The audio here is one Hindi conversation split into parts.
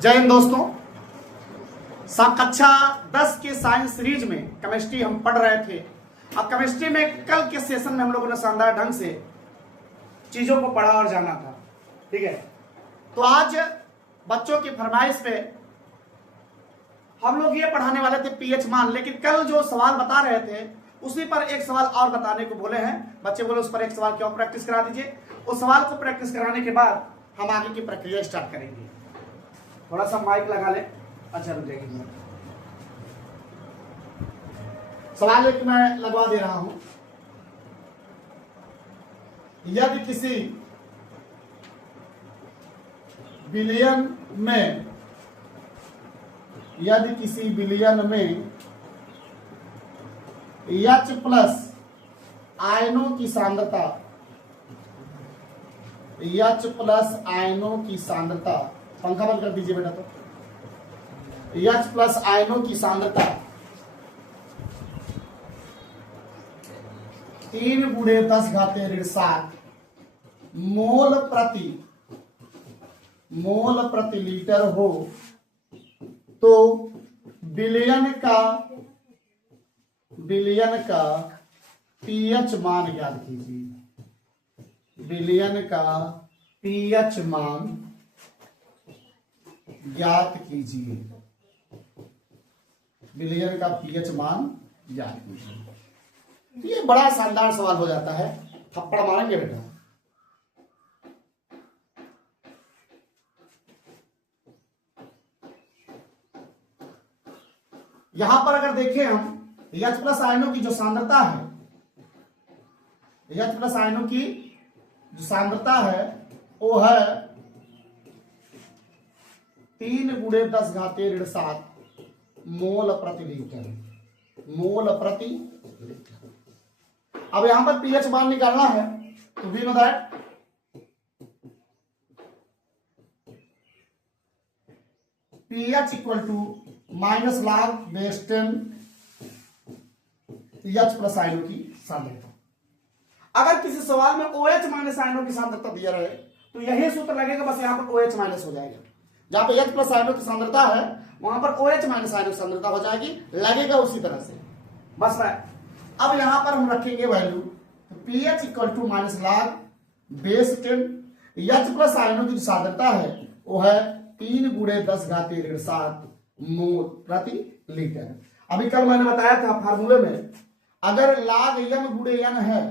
जय हिंद दोस्तों। कक्षा 10 के साइंस सीरीज में केमिस्ट्री हम पढ़ रहे थे। अब केमिस्ट्री में कल के सेशन में हम लोगों ने शानदार ढंग से चीजों को पढ़ा और जाना था, ठीक है। तो आज बच्चों की फरमाइश पे हम लोग ये पढ़ाने वाले थे पीएच मान, लेकिन कल जो सवाल बता रहे थे उसी पर एक सवाल और बताने को बोले हैं। बच्चे बोले उस पर एक सवाल क्यों प्रैक्टिस करा दीजिए। उस सवाल को प्रैक्टिस कराने के बाद हम आगे की प्रक्रिया स्टार्ट करेंगे। थोड़ा सा माइक लगा ले। अच्छा रुक जाएगी। सवाल एक मैं लगवा दे रहा हूं। यदि किसी बिलियन में H प्लस आयनों की सांद्रता पंखा बंद कर दीजिए बेटा। तो H प्लस आयनों की सांद्रता 3 × 10⁻⁷ मोल प्रति लीटर हो तो बिलियन का पीएच मान ज्ञात कीजिए। बिलियन का पीएच मान ज्ञात कीजिए। बिलियन का पीएच मान ज्ञात कीजिए। ये बड़ा शानदार सवाल हो जाता है। थप्पड़ मारेंगे बेटा। यहां पर अगर देखें हम H प्लस आयनों की जो सांद्रता है, H प्लस आयनों की जो सांद्रता है वो है 3 × 10⁻⁷ मोल प्रति लीटर। अब यहां पर पीएच मान निकालना है तो we know that pH equal to minus log base 10 H plus आयनों की सांद्रता। अगर किसी सवाल में OH माइनस आयनों की सांद्रता दिया रहे तो यही सूत्र लगेगा, बस यहां पर OH माइनस हो जाएगा। जहां पे H प्लस आयनों की सांद्रता है वहां पर OH माइनस आयनों की सांद्रता हो जाएगी, लगेगा उसी तरह से बस है। अब यहां पर हम रखेंगे value pH equal to minus log base 10 H plus आयनों की जो सांद्रता है वो है 3 × 10⁻⁷ मोल प्रति लीटर। अभी कल मैंने बताया था फार्मूले में अगर log m × n है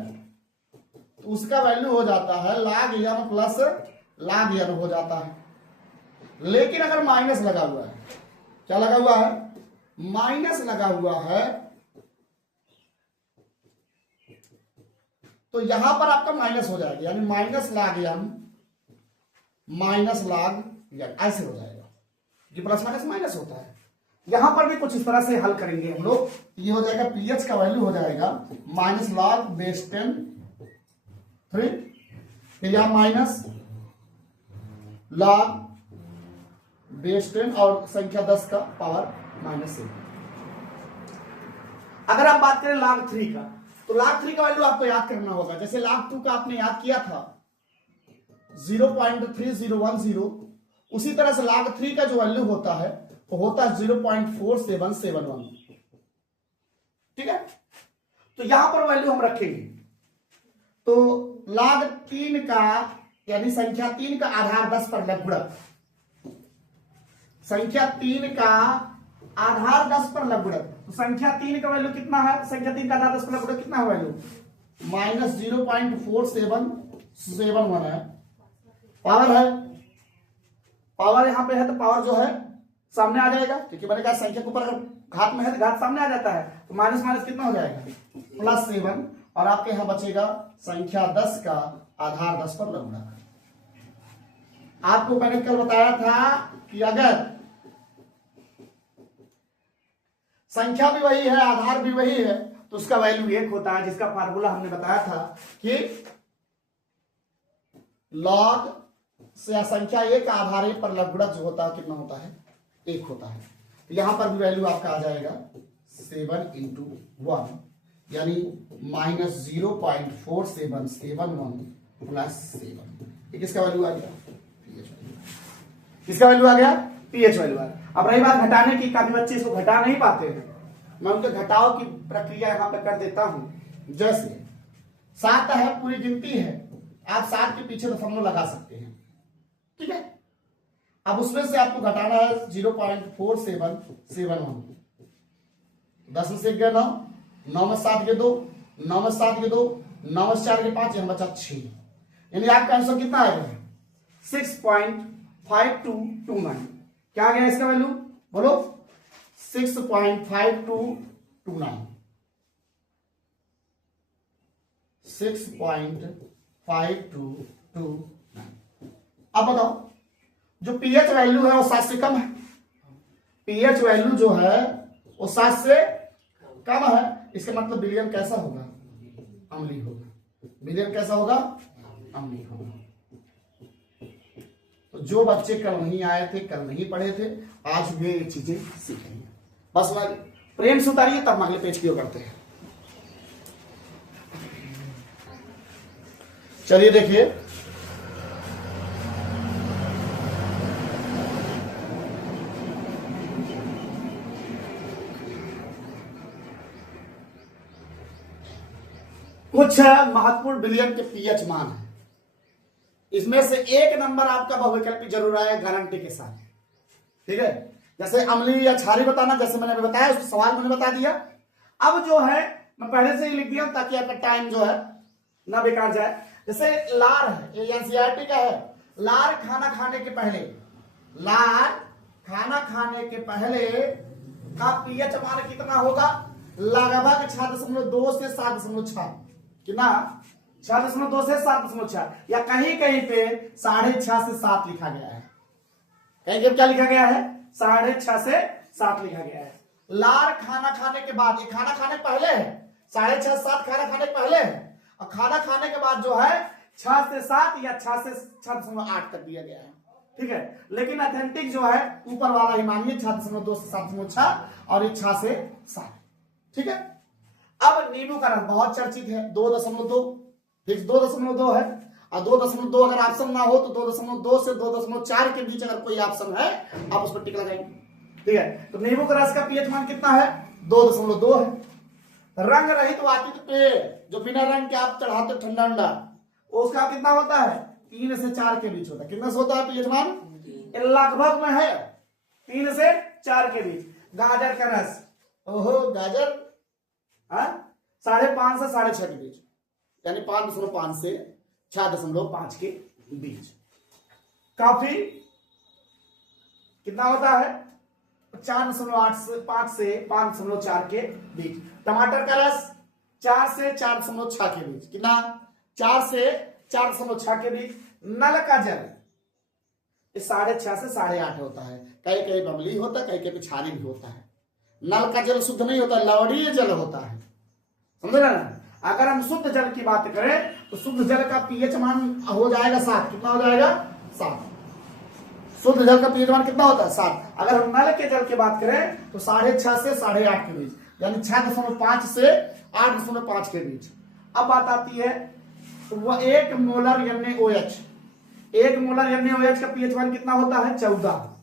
तो उसका वैल्यू हो जाता है log m plus log n हो जाता है। लेकिन अगर माइनस लगा हुआ है, क्या लगा हुआ है? माइनस लगा हुआ है, तो यहां पर आपका माइनस हो जाएगा, यानी minus log m minus log n ऐसे हो जाएगा। ये प्लस माइनस माइनस होता है। यहां पर भी कुछ इस तरह से हल करेंगे हम लोग। ये हो जाएगा पीएच का वैल्यू हो जाएगा माइनस log बेस 10 3, फिर यहां माइनस log बेस 10 और संख्या 10 का पावर -1। अगर आप बात करें log 3 का, तो log 3 का वैल्यू आपको याद करना होगा। जैसे log 2 का आपने याद किया था 0.3010, उसी तरह से log 3 का जो वैल्यू होता है वो होता है 0.4771। ठीक है, तो यहां पर वैल्यू हम रखेंगे। तो log 3 का यानी संख्या 3 का आधार 10 पर लघुगणक, संख्या 3 का आधार 10 पर लघुगणक, तो संख्या 3 का वैल्यू कितना है? संख्या 3 का आधार 10 पर लघुगणक कितना है वैल्यू? -0.4771 है। पावर है, पावर यहां पे है तो पावर जो है सामने आ जाएगा, क्योंकि मैंने कहा संख्या के ऊपर अगर घात में है तो घात सामने आ जाता है। तो माइनस माइनस कितना हो जाएगा? +7, और आपके यहां बचेगा संख्या 10 का आधार 10 पर लघुगणक। आपको मैंने कल बताया था कि अगर संख्या भी वही है आधार भी वही है तो उसका वैल्यू 1 होता है, जिसका फार्मूला हमने बताया था कि log से संख्या 1 का आधार 1 पर लघुगणक जो होता है कितना होता है? 1 होता है। यहां पर भी वैल्यू आपका आ जाएगा 7 × 1, यानी -0.4771 +7। किसका वैल्यू आ गया? किसका वैल्यू आ गया? पीएच वैल्यू है। अब रही बात घटाने की, काफी बच्चे इसको घटा नहीं पाते हैं, मैं उनके घटाव की प्रक्रिया यहाँ पे कर देता हूं। जैसे 7 है, पूरी गिनती है, आप 7 के पीछे दशमलव लगा सकते हैं, ठीक है। अब उसमें से आपको घटाना है 0.4771। 10 में से 1 गया 9, 9 में 7 के 2, 9 में 7 के 2, 9 में 4 के 5, यहाँ बचा 6, यानी आपका आंसर कितना आएगा? 6.5229। क्या आ गया इसका वैल्यू बोलो? 6.5229। 6.5229। अब बताओ, जो पीएच वैल्यू है वो 7 से कम है। पीएच वैल्यू जो है वो 7 से कम है, इसका मतलब विलियन कैसा होगा? अम्लीय होगा। विलियन कैसा होगा? अम्लीय होगा। तो जो बच्चे कल नहीं आए थे, कल नहीं पढ़े थे, आज वे ये चीजें सीखेंगे। बस प्रेम से उतारिए, तब अगले पेज की ओर करते हैं। चलिए देखिए, कुछ महत्वपूर्ण विलियन के पीएच मान है। इसमें से एक नंबर आपका बहुविकल्पी जरूर आया गारंटी के साथ, ठीक है। जैसे अम्लीय या क्षारीय बताना, जैसे मैंने अभी बताया, उसको सवाल मैंने बता दिया। अब जो है मैं पहले से ही लिख दिया ताकि आपका टाइम जो है ना बेकार जाए। जैसे लार है, ये एनसीईआरटी का है। लार खाना खाने के पहले, लार खाना खाने के पहले का पीएच मान कितना होगा? लगभग 6.2 से 7.6। कितना? 6.2 से 7.6, या कहीं कहीं पे 6.5 से 7 लिखा गया है। कहीं कहीं क्या लिखा गया है? 6.5 से 7 लिखा गया है। लार खाना खाने के बाद, ये खाना खाने पहले है, 6.5 7 खाना खाने पहले है, और खाना खाने के बाद जो है 6 से 7 या 6 से 6.8 तक दिया गया है, ठीक है। लेकिन ऑथेंटिक जो है ऊपर वाला ही मानिए, 6.2 से 7.6, और ये 6 से 7, ठीक है। अब नींबू का रस बहुत चर्चित है, 2.2 फिक्स 2.2 है, और 2.2 अगर ऑप्शन ना हो तो 2.2 से 2.4 के बीच अगर कोई ऑप्शन है आप उस पर टिक लगाएंगे, ठीक है। तो नींबू का रस का पीएच मान कितना है? 2.2 है। रंग रहित वातित पेय, जो बिना रंग के आप चढ़ाते ठंडा ठंडा, उसका कितना होता है? 3 से 4 के बीच होता है। कितना से होता है पीएच मान? लगभग में है 3 से 4 के बीच। गाजर का रस, ओहो गाजर 5.5 से 6.5 के बीच, यानी 5.5 से 6.5 के बीच। काफी कितना होता है? 4.8 से 5 से 5.4 के बीच। टमाटर का रस 4 से 4.6 के बीच। कितना? 4 से 4.6 के बीच। नल का जल 6.5 से 8.5 होता है। कहीं कहीं अम्लीय होता है, कहीं कहीं क्षारीय भी होता है। नल का जल शुद्ध नहीं होता, लवणीय जल होता है, समझे ना। अगर हम शुद्ध जल की बात करें तो शुद्ध जल का पीएच मान हो जाएगा 7। कितना हो जाएगा? 7। शुद्ध जल का पीएच मान कितना होता है? 7। अगर हम नल के जल की बात करें तो 6.5 से 8.5 के बीच, यानी 6.5 से 8.5 के बीच। अब बात आती है वह 1 मोलर NaOH, 1 मोलर NaOH का पीएच मान कितना होता है? 14।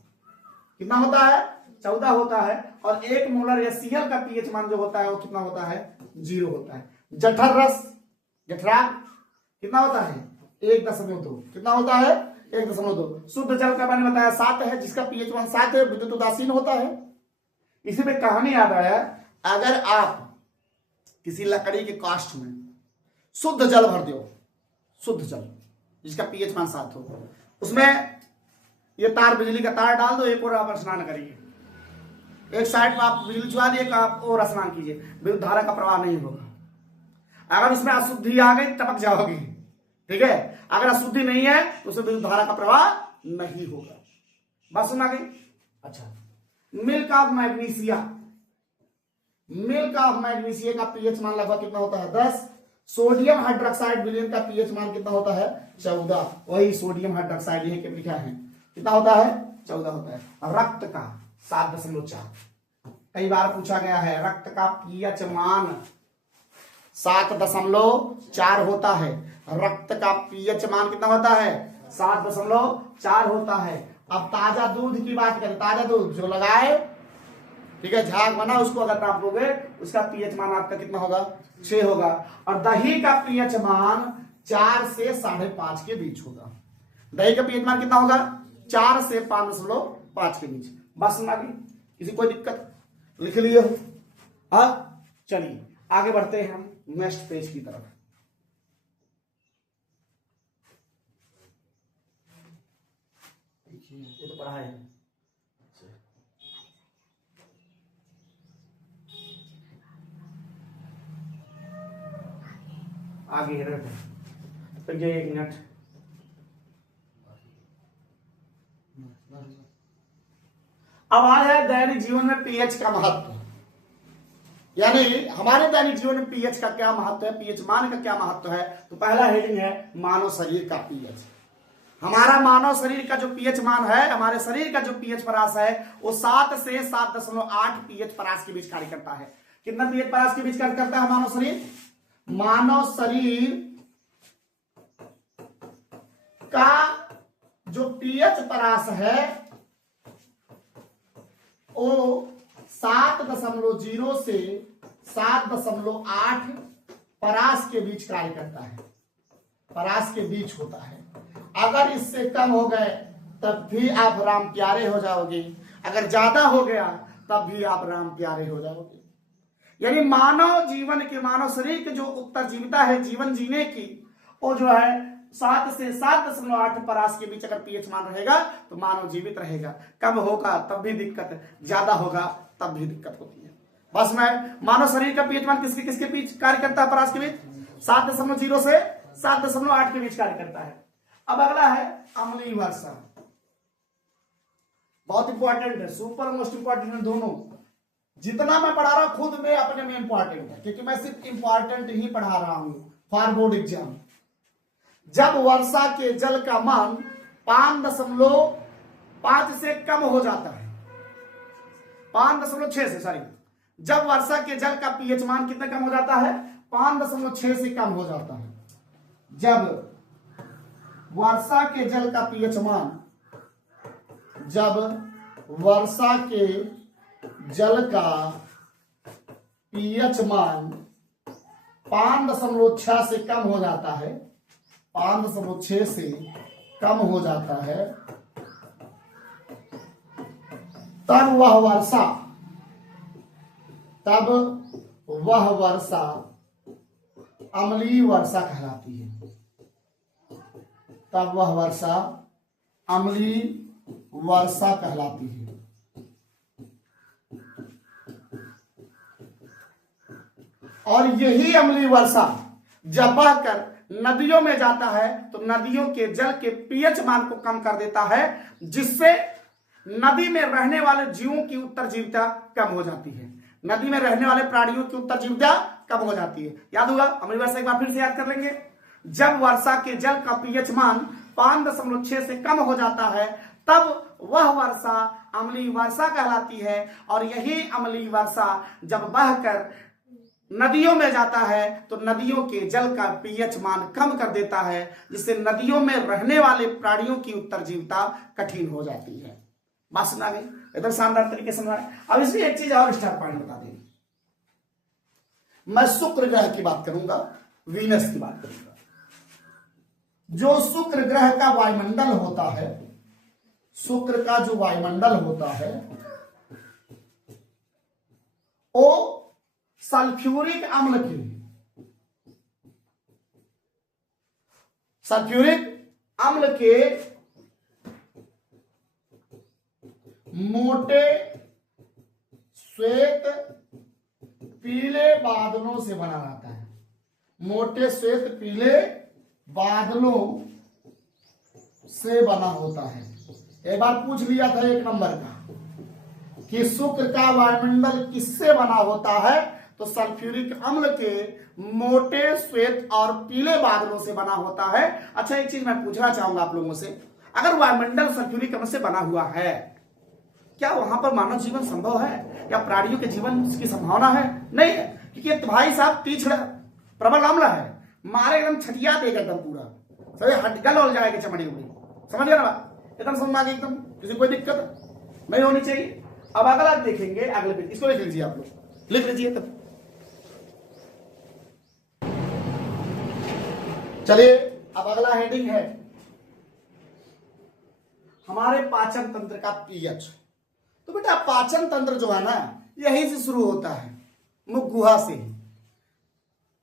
कितना होता है? 14 होता है। और 1 मोलर HCl का पीएच मान जो होता है वो कितना होता है? 0 होता है। जठर रस, जठराग कितना होता है? 1.2। कितना होता है? 1.2। शुद्ध जल का मैंने बताया 7 है, जिसका पीएच मान 7 है, विद्युत उदासीन होता है। इसी में कहानी याद आया, अगर आप किसी लकड़ी के कास्ट में शुद्ध जल भर दो, शुद्ध जल जिसका पीएच मान 7 हो, उसमें ये तार, बिजली का तार डाल दो, एक और आप स्नान करिए, एक साइड में आप बिजली चुहा दिए, आप और स्नान कीजिए, विद्युत धारा का प्रवाह नहीं होगा। अगर उसमें अशुद्धि आ गई टपक जाओगी, ठीक है। अगर अशुद्धि नहीं है तो उसमें विद्युत धारा का प्रवाह नहीं होगा। बात सुना गई? अच्छा, milk of magnesia, milk of magnesia का पीएच मान लगभग कितना होता है? 10। सोडियम हाइड्रोक्साइड विलियन का पीएच मान कितना होता है? 14। वही सोडियम हाइड्रोक्साइड यही के लिखा है, कितना होता है? 14 होता है। रक्त का 7.4, कई बार पूछा गया है, रक्त का पीएच मान 7.4 होता है। रक्त का पीएच मान कितना होता है? 7.4 होता है। अब ताजा दूध की बात करें, ताजा दूध जो लगाए, ठीक है, झाग बना, उसको अगर नापोगे उसका पीएच मान आपका कितना होगा, 6 होगा। और दही का पीएच मान 4 से 5.5 के बीच होगा। दही का पीएच मान कितना होगा, 4 से 5.5 के बीच। बस सुना दी, किसी कोई दिक्कत, लिख लिए हो। हाँ चलिए आगे बढ़ते हैं हम नेक्स्ट पेज की तरफ। ये तो पढ़ा है, आगे तो ये 1 मिनट। अब आया है दैनिक जीवन में पीएच का महत्व, यानी हमारे दैनिक जीवन में पीएच का क्या महत्व है, पीएच मान का क्या महत्व है। तो पहला हेडिंग है मानव शरीर का पीएच। हमारा मानव शरीर का जो पीएच मान है, हमारे शरीर का जो पीएच परास है, वो 7 से 7.8 पीएच परास के बीच कार्य करता है। कितना पीएच परास के बीच कार्य करता है मानव शरीर? मानव शरीर का जो पीएच परास है वो 7.0 से 7.8 परास के बीच कार्य करता है, परास के बीच होता है। अगर इससे कम हो गए तब भी आप राम प्यारे हो जाओगे, अगर ज्यादा हो गया तब भी आप राम प्यारे हो जाओगे। यानी मानव जीवन के, मानव शरीर की जो उत्तरजीविता है जीवन जीने की, वो जो है 7 से 7.8 परास के बीच अगर पीएच मान रहेगा तो मानव जीवित रहेगा। कम होगा तब भी दिक्कत, ज्यादा होगा तब भी दिक्कत होती है। बस में मानव शरीर का पीएच मान किसके किसके बीच कार्य करता है परास के बीच? 7.0 से 7.8 के बीच कार्य करता है। अब अगला है अम्लीय वर्षा, बहुत इंपॉर्टेंट है, सुपर मोस्ट इंपॉर्टेंट है दोनों। जितना मैं पढ़ा रहा हूं खुद में अपने में इंपॉर्टेंट है, क्योंकि मैं सिर्फ इंपॉर्टेंट ही पढ़ा रहा हूं फॉर बोर्ड एग्जाम। जब वर्षा के जल का मान 5.5 से कम हो जाता है, 5.6 से, सॉरी, जब वर्षा के जल का पीएच मान कितना कम हो जाता है? 5.6 से कम हो जाता है। जब वर्षा के जल का पीएच मान, जब वर्षा के जल का पीएच मान 5.6 से कम हो जाता है, 5.6 से कम हो जाता है, तब वह वर्षा अम्लीय वर्षा कहलाती है। तब वह वर्षा अम्लीय वर्षा कहलाती है। और यही अम्लीय वर्षा जब बहकर नदियों में जाता है तो नदियों के जल के पीएच मान को कम कर देता है, जिससे नदी में रहने वाले जीवों की उत्तरजीविता कम हो जाती है, नदी में रहने वाले प्राणियों की उत्तरजीविता कम हो जाती है। याद होगा अम्लीय वर्षा, एक बार फिर से याद कर लेंगे। जब वर्षा के जल का पीएच मान 5.6 से कम हो जाता है तब वह वर्षा अम्लीय वर्षा कहलाती है। और यही अम्लीय वर्षा जब बहकर नदियों में जाता है तो नदियों के जल का पीएच मान कम कर देता है, जिससे नदियों में रहने वाले प्राणियों की उत्तरजीविता कठिन हो जाती है। बात सुना गई एकदम शानदार तरीके से सुना। अब इसमें एक चीज और स्टार पॉइंट बता देंगे, मैं शुक्र ग्रह की बात करूंगा, वीनस की बात करूंगा। जो शुक्र ग्रह का वायुमंडल होता है, शुक्र का जो वायुमंडल होता है वो सल्फ्यूरिक अम्ल के, सल्फ्यूरिक अम्ल के मोटे श्वेत पीले बादलों से बना रहता है, मोटे श्वेत पीले बादलों से बना होता है। एक बार पूछ लिया था 1 नंबर का कि शुक्र का वायुमंडल किससे बना होता है, तो सल्फ्यूरिक अम्ल के मोटे श्वेत और पीले बादलों से बना होता है। अच्छा एक चीज मैं पूछना चाहूंगा आप लोगों से, अगर वायुमंडल सल्फ्यूरिक अम्ल से बना हुआ है, क्या वहां पर मानव जीवन संभव है या प्राणियों के जीवन की संभावना है? नहीं है, क्योंकि भाई साहब तीक्ष्ण प्रबल अम्ल है, मारे एकदम छटिया देगा एकदम पूरा, सभी हटगल हो जाएगी चमड़ी उमड़ी, समझ गए ना बात? एकदम समझ में आ गई, एकदम किसी कोई दिक्कत नहीं होनी चाहिए। अब अगला देखेंगे, अगले पेज इसको लिख लीजिए, आप लोग लिख लीजिए तब। चलिए अब अगला हेडिंग है हमारे पाचन तंत्र का पीएच। तो बेटा पाचन तंत्र जो है ना यहीं से शुरू होता है, मुख गुहा से।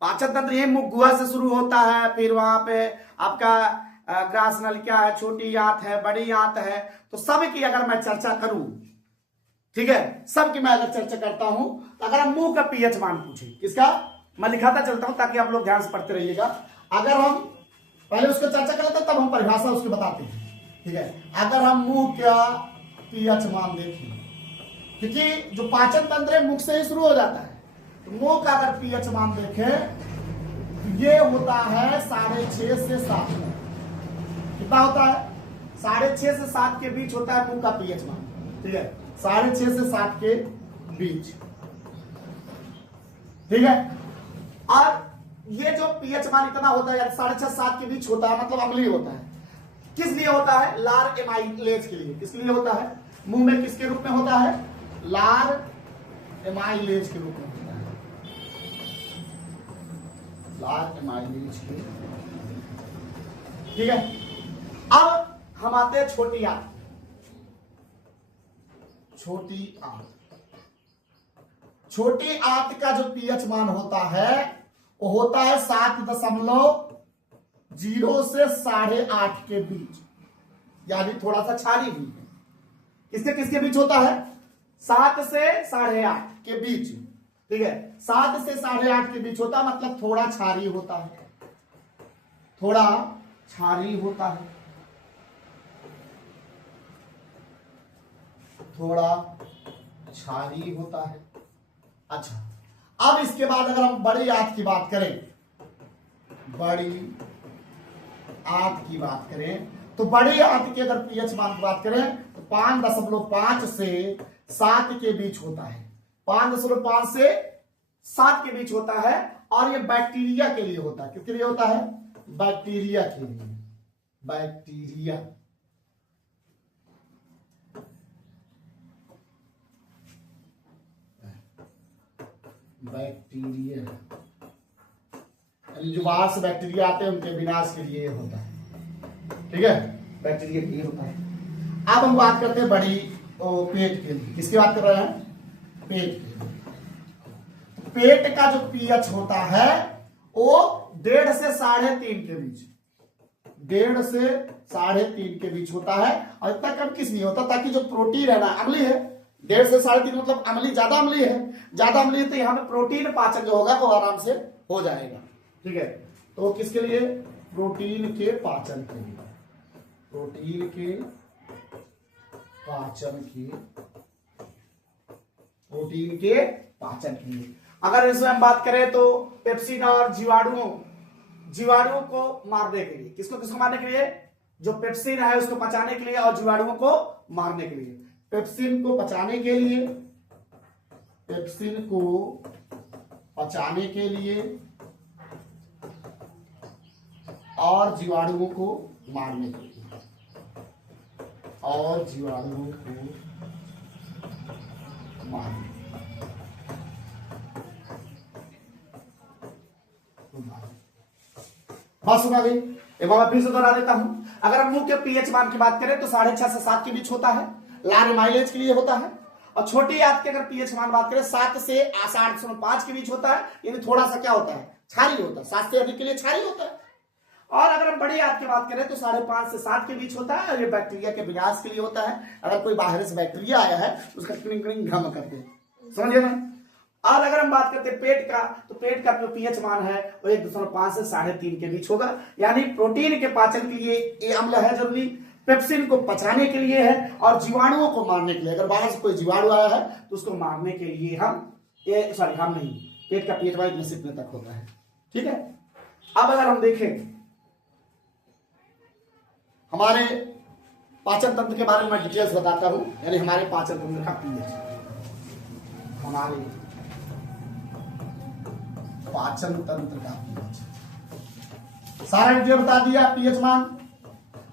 पाचन तंत्र यही मुख गुहा से शुरू होता है, फिर वहां पे आपका ग्रास नल क्या है, छोटी आंत है, बड़ी आंत है। तो सबकी अगर मैं चर्चा करूं, ठीक है, सबकी मैं अगर चर्चा करता हूं, तो अगर हम मुंह का पीएच मान पूछे किसका, मैं लिखाता चलता हूं ताकि आप लोग ध्यान से पढ़ते रहिएगा। अगर हम पहले उसको चर्चा कर लेते हैं तब हम परिभाषा उसकी बताते हैं, ठीक है। अगर हम मुंह का पीएच मान देखें, क्योंकि जो पाचन तंत्र है मुख से ही शुरू हो जाता है, तो मुंह का अगर पीएच मान देखें ये होता है 6.5 से 7। कितना होता है? 6.5 से 7 के बीच होता है मुंह का पीएच मान, ठीक है, 6.5 से 7 के बीच, ठीक है। और ये जो पीएच मान इतना होता है 6.5 7 के बीच होता है, मतलब अम्लीय होता है। किस लिए होता है? लार एमाइलेज के लिए। किसके लिए होता है? मुंह में किसके रूप में होता है? लार एमाइलेज के रूप में होता है, लार एमाइलेज के, ठीक है। अब हम आते हैं छोटी आंत। छोटी आंत, छोटी आंत का जो पीएच मान होता है वो होता है 7.0 से 8.5 के बीच, यानी थोड़ा सा छारी हुई है। किसके किसके बीच होता है? 7 से 8.5 के बीच, ठीक है, 7 से 8.5 के बीच होता है, मतलब थोड़ा छारी होता है, थोड़ा छारी होता है, थोड़ा छारी होता है। अच्छा, अब इसके बाद अगर हम बड़ी आंत की बात करें, बड़ी आंत की बात करें, तो बड़ी आंत के अगर पीएच मान की बात करें तो 5.5 से 7 के बीच होता है, 5.5 से 7 के बीच होता है। और ये बैक्टीरिया के लिए होता है। किसके लिए होता है? बैक्टीरिया के लिए, बैक्टीरिया, बैक्टीरिया, जो बाहर से बैक्टीरिया आते हैं उनके विनाश के लिए होता है, ठीक है, बैक्टीरिया के लिए होता है। अब हम बात करते हैं बड़ी पेट के लिए। किसकी बात कर रहे हैं? पेट के लिए। पेट का जो पीएच होता है वो 1.5 से 3.5 के बीच, 1.5 से 3.5 के बीच होता है। और इतना कम किस लिए होता? ताकि जो प्रोटीन है ना, अम्लीय है, 1.5 से 3.5 मतलब अम्लीय, ज्यादा अम्लीय है, ज्यादा अम्लीय, तो यहाँ पे प्रोटीन पाचन जो होगा वो आराम से हो जाएगा, ठीक है। तो किसके लिए? प्रोटीन के पाचन के लिए, प्रोटीन के पाचन के, प्रोटीन के पाचन के लिए। अगर इसमें हम बात करें तो पेप्सिन और जीवाणुओं को मारने के लिए, किसको किसको मारने के लिए? जो पेप्सिन है उसको पचाने के लिए और जीवाणुओं को मारने के लिए। पेप्सिन को पचाने के लिए, पेप्सिन को पचाने के लिए और जीवाणुओं को मारने के लिए, और जीवाणुओं को मारने, बात सुना गई? एक बार फिर से दोहरा देता हूं। अगर हम मुंह के पीएच मान की बात करें तो 6.5 से 7 के बीच होता है, लार एमाइलेज के लिए होता है। और छोटी आंत के अगर पीएच मान बात करें 7 से 8.5 के बीच होता है, यानी थोड़ा सा क्या होता है? छारी होता है, 7 से अधिक के लिए छारी होता है। और अगर हम बड़ी आंत की बात करें तो 5.5 से 7 के बीच होता है, और ये बैक्टीरिया के विनाश के लिए होता है। अगर कोई बाहर से बैक्टीरिया आया है उसका क्लिंग क्लिंग घम करते हैं, समझिए ना। और अगर हम बात करते हैं पेट का, तो पेट का जो पीएच मान है वो 1.5 से 3.5 के बीच होगा, यानी प्रोटीन के पाचन के लिए ये अम्ल है जरूरी, पेप्सिन को पचाने के लिए है, और जीवाणुओं को मारने के लिए। अगर बाहर से कोई जीवाणु आया है तो उसको मारने के लिए हम नहीं, पेट का पीएच मान इतने तक होता है, ठीक है। अब अगर हम देखें हमारे पाचन तंत्र के बारे में मैं डिटेल्स बताता हूं, यानी हमारे पाचन तंत्र का पीएच, हमारे पाचन तंत्र का पीएच, सारा डिटेल बता दिया, पीएच मान।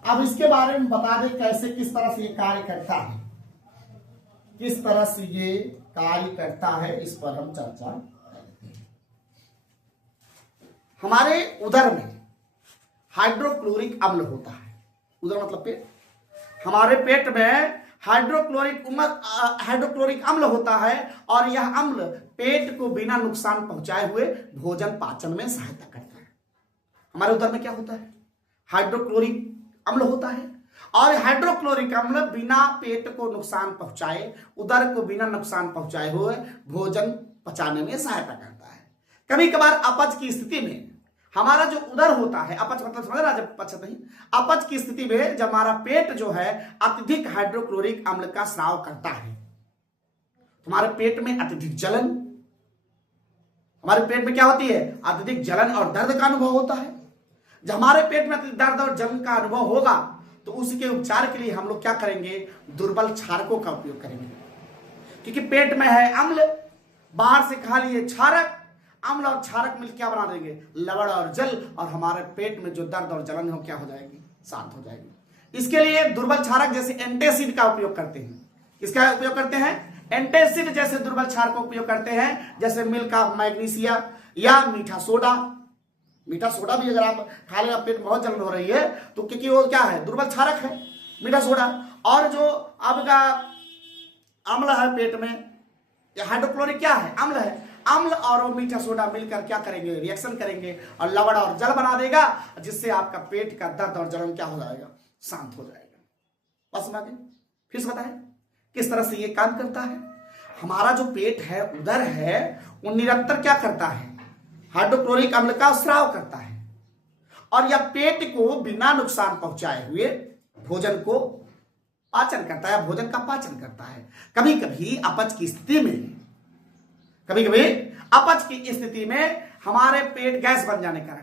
अब इसके बारे में बता दें कैसे, किस तरह से ये कार्य करता है, किस तरह से ये कार्य करता है, इस पर हम चर्चा करते हैं। हमारे उदर में हाइड्रोक्लोरिक अम्ल होता है। उदर मतलब पेट। हमारे पेट में हाइड्रोक्लोरिक अम्ल होता है और यह अम्ल पेट को बिना नुकसान पहुंचाए हुए भोजन पाचन में सहायता करता है। हमारे उदर में क्या होता है? हाइड्रोक्लोरिक अम्ल होता है और हाइड्रोक्लोरिक अम्ल बिना पेट को नुकसान पहुंचाए, उदर को बिना नुकसान पहुंचाए हुए भोजन पचाने में सहायता करता है। कभी कभार अपच की स्थिति में हमारा जो उदर होता है, अपच मतलब समझ रहा, जब पचत नहीं, अपच की स्थिति में जब हमारा पेट जो है अत्यधिक हाइड्रोक्लोरिक अम्ल का स्राव करता है, हमारे पेट में अत्यधिक जलन, हमारे पेट में क्या होती है? अत्यधिक जलन और दर्द का अनुभव होता है। जब हमारे पेट में अत्यधिक दर्द और जलन का अनुभव होगा तो उसके उपचार के लिए हम लोग क्या करेंगे? दुर्बल क्षारकों का उपयोग करेंगे, क्योंकि पेट में है अम्ल, बाहर से खा लिए क्षारक, अम्ल और क्षारक मिलकर क्या बना देंगे? लवण और जल, और हमारे पेट में जो दर्द और जलन है क्या हो जाएगी? शांत हो जाएगी। इसके लिए दुर्बल क्षारक जैसे एंटासिड का उपयोग करते हैं। किसका उपयोग करते हैं? एंटासिड जैसे दुर्बल क्षारक का उपयोग करते हैं, जैसे मिल्क ऑफ मैग्नीशिया या मीठा सोडा। मीठा सोडा भी अगर आप खा लें, पेट में बहुत जलन हो रही है तो, क्योंकि वो क्या है? दुर्बल क्षारक है मीठा सोडा। और जो आपका अम्ल है पेट में, हाइड्रोक्लोरिक क्या है? अम्ल है। अम्ल और वो मीठा सोडा मिलकर क्या करेंगे? रिएक्शन करेंगे और लवण और जल बना देगा, जिससे आपका पेट का दर्द और जलन क्या हो जाएगा? शांत हो जाएगा। बस बात, फिर से बताएं किस तरह से ये काम करता है। हमारा जो पेट है, उदर है, वो निरंतर क्या करता है? हाइड्रोक्लोरिक अम्ल का स्राव करता है और यह पेट को बिना नुकसान पहुंचाए हुए भोजन को पाचन करता है, भोजन का पाचन करता है। कभी कभी अपच की स्थिति में हमारे पेट गैस बन जाने के कारण,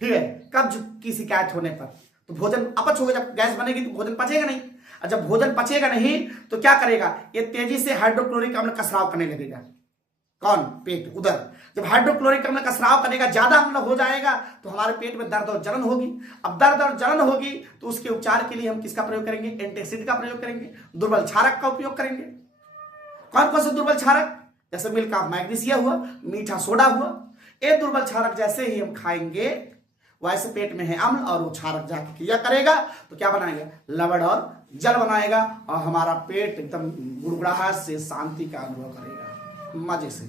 ठीक है, कब्ज की शिकायत होने पर तो भोजन अपच होगा। जब गैस बनेगी तो भोजन पचेगा नहीं, और जब भोजन पचेगा नहीं तो क्या करेगा? ये तेजी से हाइड्रोक्लोरिक अम्ल का स्राव करने लगेगा। कौन? पेट, उदर। जब हाइड्रोक्लोरिक अम्ल का स्राव करेगा, ज्यादा अम्ल हो जाएगा तो हमारे पेट में दर्द और जलन होगी। अब दर्द और जलन होगी तो उसके उपचार के लिए हम किसका प्रयोग करेंगे? एंटासिड का प्रयोग करेंगे, दुर्बल क्षारक का उपयोग करेंगे। कौन कौन से दुर्बल क्षारक? जैसे मिल्क ऑफ मैग्नीशिया हुआ, मीठा सोडा हुआ। ये दुर्बल क्षारक जैसे ही हम खाएंगे वैसे पेट में है अम्ल और वो क्षारक जाके क्रिया करेगा तो क्या बनाएगा? लवण और जल बनाएगा और हमारा पेट एकदम गुड़गुड़ाहट से शांति का अनुभव करेगा, मजे से।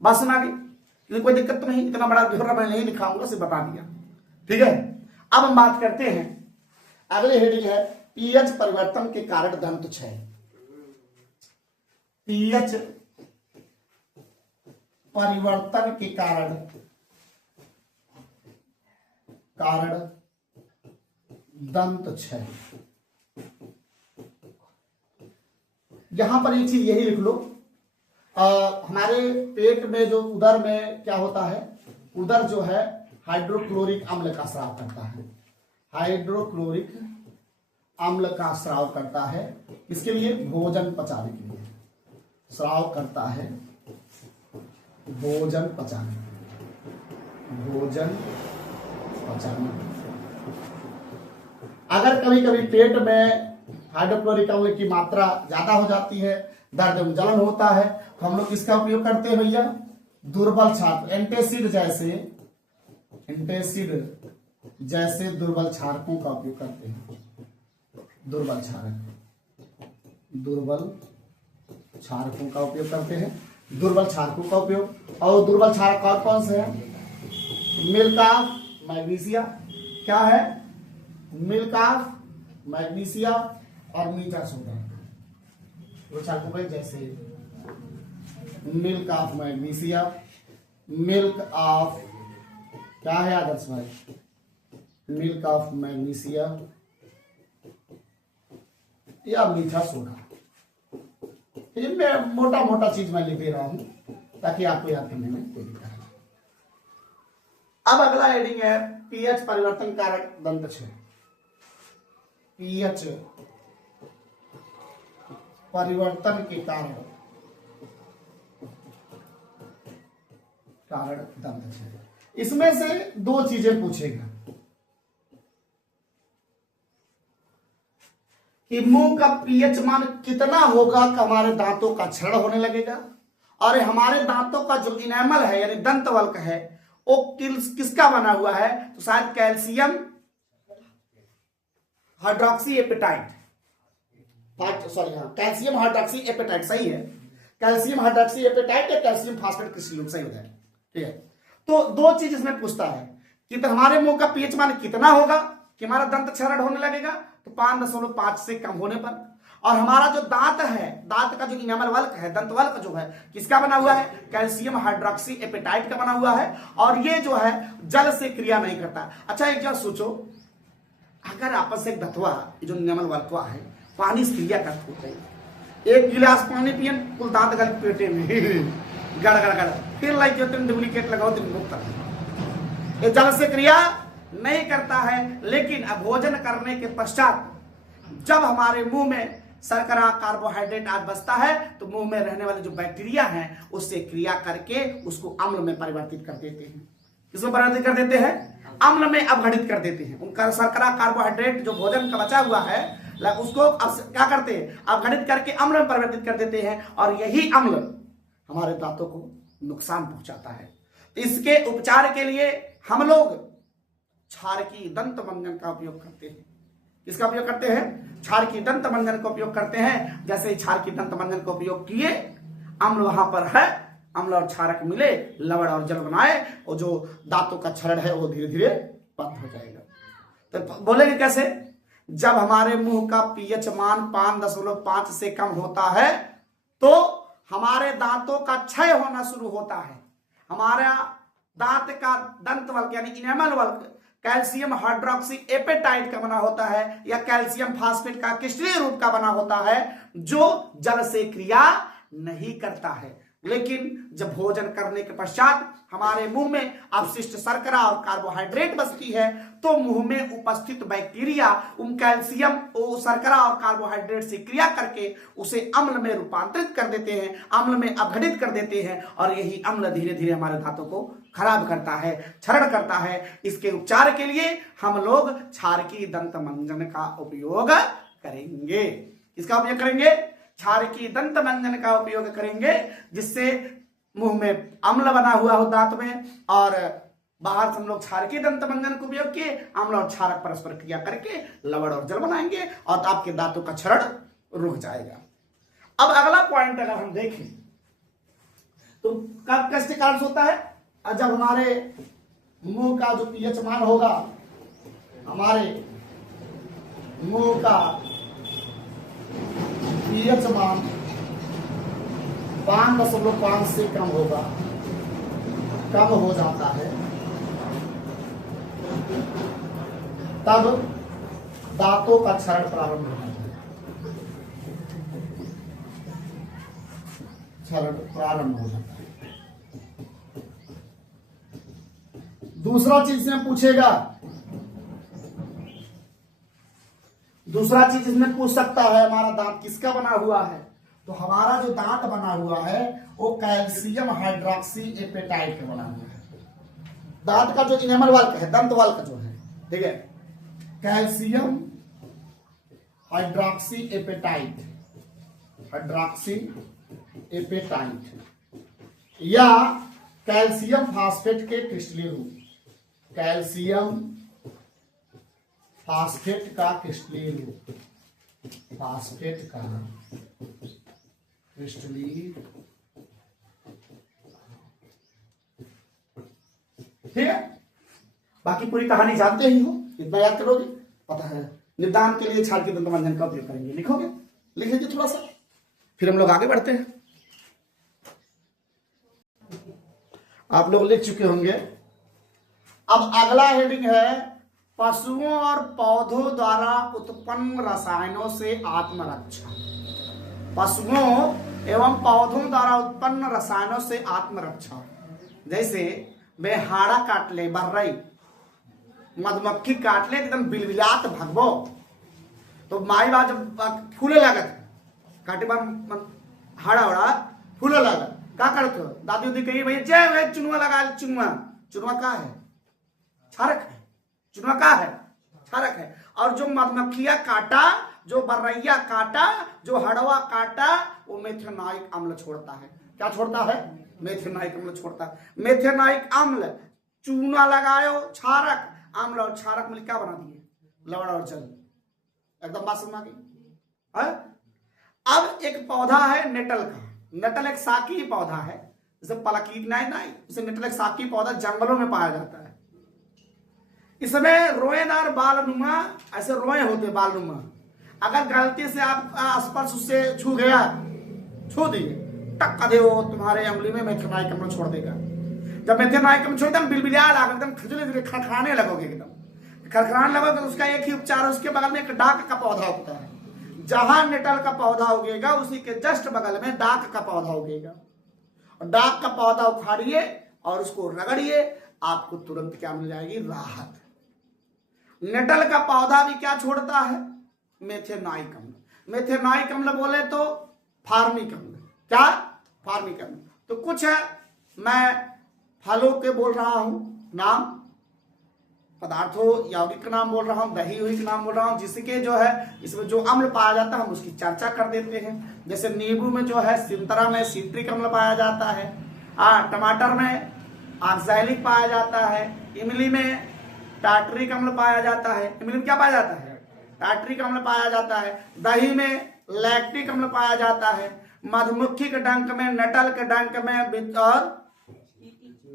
बात सुना गई? कोई दिक्कत तो नहीं, इतना बड़ा ब्यौरा मैं नहीं दिखाऊंगा, सिर्फ बता दिया, ठीक है। अब हम बात करते हैं, अगले हेडिंग है पीएच परिवर्तन के कारण दंत क्षय। पीएच परिवर्तन के कारण दंत क्षय। यहां पर एक चीज यही लिख लो, हमारे पेट में जो उदर में क्या होता है? उदर जो है हाइड्रोक्लोरिक अम्ल का स्राव करता है। हाइड्रोक्लोरिक अम्ल का स्राव करता है, इसके लिए भोजन पचाने के लिए स्राव करता है, भोजन पचाने। अगर कभी कभी पेट में हाइड्रोक्लोरिक अम्ल की मात्रा ज्यादा हो जाती है, दर्द एवं जलन होता है, तो हम लोग किसका उपयोग करते हैं भैया? दुर्बल क्षारक, एंटासिड जैसे दुर्बल क्षारकों का उपयोग करते हैं। दुर्बल क्षारकों का उपयोग करते हैं, दुर्बल क्षारकों का उपयोग। और दुर्बल क्षारक और कौन से हैं? मिल्क ऑफ मैग्नीशिया, क्या है? मिल्क ऑफ मैग्नीशिया और मीठा सोडा। दो क्षारकों जैसे milk of magnesia, milk of क्या है आदर्श भाई? मिल्क ऑफ मैग्नीशिया या मीठा सोडा। ये मोटा मोटा चीज मैं लिख दे रहा हूं ताकि आपको याद करने में कोई दिक्कत नहीं। अब अगला हेडिंग है पीएच परिवर्तन कारक दंत क्षय। पीएच परिवर्तन के कारण दंत क्षय। इसमें से दो चीजें पूछेगा। कि मुंह का पीएच मान कितना होगा कि हमारे दांतों का क्षरण होने लगेगा, और हमारे दांतों का जो इनेमल है यानी दंतवल्क है वो किसका बना हुआ है, तो शायद कैल्शियम हाइड्रोक्सी एपेटाइट, सॉरी हाँ कैल्शियम हाइड्रोक्सी एपेटाइट सही है, कैल्शियम हाइड्रोक्सी एपेटाइट या कैल्शियम फास्फेट क्रिस्टल सही होता है। ठीक है, तो दो चीज इसमें पूछता है कि तो हमारे मुंह का पीएच मान कितना होगा कि हमारा दंत क्षरण होने लगेगा, तो 5.5 से कम होने पर, और हमारा जो दांत है, दांत का जो इनेमल वल्क है, दंत वल्क जो है किसका बना हुआ है, कैल्शियम हाइड्रोक्सी एपेटाइट का बना हुआ है, और ये जो है जल से क्रिया नहीं करता। अच्छा एक जगह सोचो, अगर आपस से एक धतवा जो इनेमल वल्कवा है पानी से क्रिया करते होते हैं, एक गिलास पानी पियन कुल दांत गल पेटे में गड़ गड़ गड़, फिर लाइक जो तुम डुप्लीकेट लगाओ तुम मुक्त, ये जल से क्रिया नहीं करता है। लेकिन अब भोजन करने के पश्चात जब हमारे मुंह में शर्करा कार्बोहाइड्रेट आज बचता है तो मुंह में रहने वाले जो बैक्टीरिया हैं उससे क्रिया करके उसको अम्ल में परिवर्तित कर देते हैं। किसमें परिवर्तित कर देते हैं, अम्ल में अपघटित कर देते हैं। उनका शर्करा कार्बोहाइड्रेट जो भोजन का बचा हुआ है उसको क्या करते हैं, अपघटित करके अम्ल में परिवर्तित कर देते हैं, और यही अम्ल हमारे दांतों को नुकसान पहुंचाता है। तो इसके उपचार के लिए हम लोग क्षारकी दंत मंजन का उपयोग करते हैं। किसका उपयोग करते हैं, क्षारकी दंत मंजन का उपयोग करते हैं। जैसे क्षारकी दंत मंजन का उपयोग किए, अम्ल वहां पर है, अम्ल और क्षारक मिले, लवण और जल बनाए, और जो दांतों का क्षरण है वो धीरे धीरे बंद हो जाएगा। तो बोलेंगे कैसे, जब हमारे मुंह का पीएच मान 5.5 से कम होता है तो हमारे दांतों का क्षय होना शुरू होता है। हमारा दांत का दंत वल्क यानी इनेमल वल्क कैल्शियम हाइड्रोक्सी एपेटाइट का बना होता है या कैल्शियम फास्फेट का क्रिस्टलीय रूप का बना होता है जो जल से क्रिया नहीं करता है। लेकिन जब भोजन करने के पश्चात हमारे मुंह में अवशिष्ट शर्करा और कार्बोहाइड्रेट बचती है तो मुंह में उपस्थित बैक्टीरिया उन कैल्शियम शर्करा और कार्बोहाइड्रेट से क्रिया करके उसे अम्ल में रूपांतरित कर देते हैं, अम्ल में अपघटित कर देते हैं, और यही अम्ल धीरे धीरे हमारे दांतों को खराब करता है, क्षरण करता है। इसके उपचार के लिए हम लोग क्षारकी दंत मंजन का उपयोग करेंगे। किसका उपयोग करेंगे, क्षारकी दंत मंजन का उपयोग करेंगे, जिससे मुंह में अम्ल बना हुआ हो दांत में, और बाहर से हम लोग क्षारकी दंत मंजन का उपयोग किए, अम्ल और क्षारक परस्पर क्रिया करके लवण और जल बनाएंगे और आपके दांतों का क्षरण रुक जाएगा। अब अगला पॉइंट अगर हम देखें तो कब कैसे कारण होता है, जब हमारे मुंह का जो पीएच मान होगा, हमारे मुंह का पीएच मान 5.5 से कम होगा, कम हो जाता है, तब दांतों का क्षरण प्रारंभ होता है, क्षरण प्रारंभ हो जाता है। दूसरा चीज इसमें पूछेगा, दूसरा चीज इसमें पूछ सकता है हमारा दांत किसका बना हुआ है, तो हमारा जो दांत बना हुआ है वो कैल्शियम हाइड्रोक्सी एपेटाइट का बना हुआ है। दांत का जो इनेमल वल्क है, दंत वल्क जो है, ठीक है, calcium hydroxyapatite, hydroxyapatite या कैल्शियम फास्फेट के क्रिस्टलीय रूप, कैल्शियम फास्फेट का क्रिस्टलीय रूप, फास्फेट का क्रिस्टलीय, ठीक है। बाकी पूरी कहानी जानते ही हो, इतना याद करोगे, पता है। निदान के लिए क्षारकी दंत मंजन का उपयोग करेंगे, लिखोगे, लिख लीजिए थोड़ा सा, फिर हम लोग आगे बढ़ते हैं। आप लोग लिख चुके होंगे। अब अगला हेडिंग है पशुओं और पौधों द्वारा उत्पन्न रसायनों से आत्मरक्षा। पशुओं एवं पौधों द्वारा उत्पन्न रसायनों से आत्मरक्षा, जैसे बेहाड़ा काट ले, बर्रई मधुमक्खी काट ले, एकदम बिलबिलात भगबो, तो माई बात जब फूले लागत काटे बार हाड़ा उड़ा फूले लागत, क्या करते हो, दादी उदी कही भैया जय वे चुनुआ लगा, चुनुआ, चुनुआ का है, क्षारक है, चुनुआ का है, क्षारक है। और जो मधुमक्खियां काटा जो बर्रैया काटा, जो हड़वा काटा, वो मेथेनाइक अम्ल छोड़ता है। क्या छोड़ता है? मेथेनाइक अम्ल छोड़ता है। मेथेनाइक अम्ल चूना लगायो, क्षारक, अम्ल और क्षारक मिल क्या बना दिए? लवण और जल। एकदम बात समझ आ गई है? अब एक पौधा है नेटल का। नेटल एक साकी पौधा है, जैसे पलकीट नहीं, इसे नेटल एक साकी पौधा जंगलों में पाया जाता है। इसमें रोएदार बालनुमा, ऐसे रोए होते बालनुमा। अगर गलती से आप स्पर्श उससे छू गया, छू दिए, टक्का दे, वो तुम्हारे उंगली में मेथेनाइक अम्ल छोड़ देगा। जब मेथेनाइक अम्ल छोड़ एकदम बिलबिला लगा, एकदम खजले खड़खड़ाने लगोगे, एकदम खड़खड़ाने लगोगे, तो उसका एक ही उपचार है। उसके बगल में एक डाक का पौधा होता है। जहां नेटल का पौधा उगेगा उसी के जस्ट बगल में डाक का पौधा उगेगा। और डाक का पौधा उखाड़िए और उसको रगड़िए, आपको तुरंत क्या मिल जाएगी? राहत। नेटल का पौधा भी क्या छोड़ता है? मेथेनाइक अम्ल। मेथेनाइक अम्ल बोले तो फार्मिक अम्ल। क्या? फार्मिक अम्ल। तो कुछ है, मैं फलों के बोल रहा हूं नाम, पदार्थों यौगिक का नाम बोल रहा हूं, दही वही का नाम बोल रहा हूं, जिसके जो है इसमें जो अम्ल पाया जाता है हम उसकी चर्चा कर देते हैं। जैसे नींबू में जो है, संतरा में सिट्रिक अम्ल पाया जाता है, टमाटर में ऑक्सैलिक पाया जाता है, इमली में टार्टरिक अम्ल पाया जाता है। इमली में क्या पाया जाता है? टार्टरिक अम्ल पाया जाता है। दही में लैक्टिक अम्ल पाया जाता है। मधुमक्खी के डंक में, नेटल के डंक में और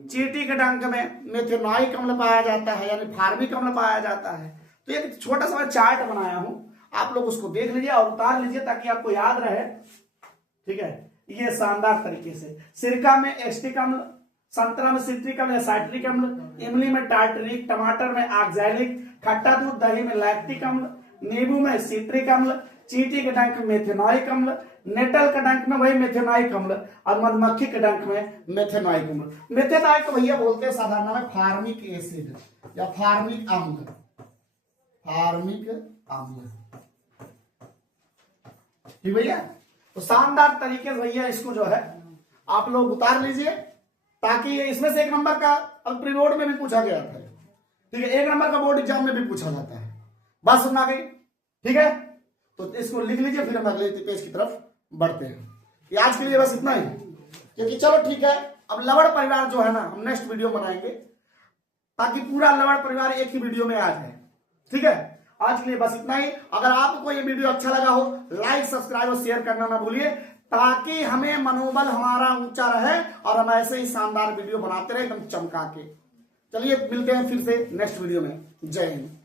चींटी के डंक में मेथेनाइक अम्ल पाया जाता है, यानी फार्मिक अम्ल पाया जाता है। तो एक छोटा सा चार्ट बनाया हूं, आप लोग उसको देख लीजिए और उतार लीजिए ताकि आपको याद रहे। ठीक है, ये शानदार तरीके से। सिरका में एस्टिक अम्ल, संतरा में सिट्रिक अम्ल या साइट्रिक अम्ल, इमली में टार्टरिक, टमाटर में ऑक्सैलिक, खट्टा दूध दही में लैक्टिक अम्ल, नींबू में सिट्रिक अम्ल, चींटी के डंक में मेथेनाइक अम्ल, नेटल के डंक में वही मेथेनाइक अम्ल और मधुमक्खी के डंक में मेथेनाइक अम्ल। मेथेनाइक को भैया बोलते हैं साधारण नाम है फार्मिक एसिड या फार्मिक अम्ल। फार्मिक अम्ल, ठीक भैया। तो शानदार तरीके से भैया इसको जो है आप लोग उतार लीजिए, ताकि इसमें से एक नंबर का अब प्री बोर्ड में भी पूछा गया था। ठीक है, एक नंबर का बोर्ड एग्जाम में भी पूछा जाता है। बात सुना गई? ठीक है, तो इसको लिख लीजिए, फिर हम अगले पेज की तरफ बढ़ते हैं। ये आज के लिए बस इतना ही, क्योंकि चलो ठीक है, अब लवण परिवार जो है ना हम नेक्स्ट वीडियो बनाएंगे, ताकि पूरा लवण परिवार एक ही वीडियो में आ जाए। ठीक है, आज के लिए बस इतना ही। अगर आपको ये वीडियो अच्छा लगा हो, लाइक सब्सक्राइब और शेयर करना ना भूलिए, ताकि हमें मनोबल हमारा ऊंचा रहे और हम ऐसे ही शानदार वीडियो बनाते रहे एकदम चमका के। चलिए मिलते हैं फिर से नेक्स्ट वीडियो में। जय हिंद।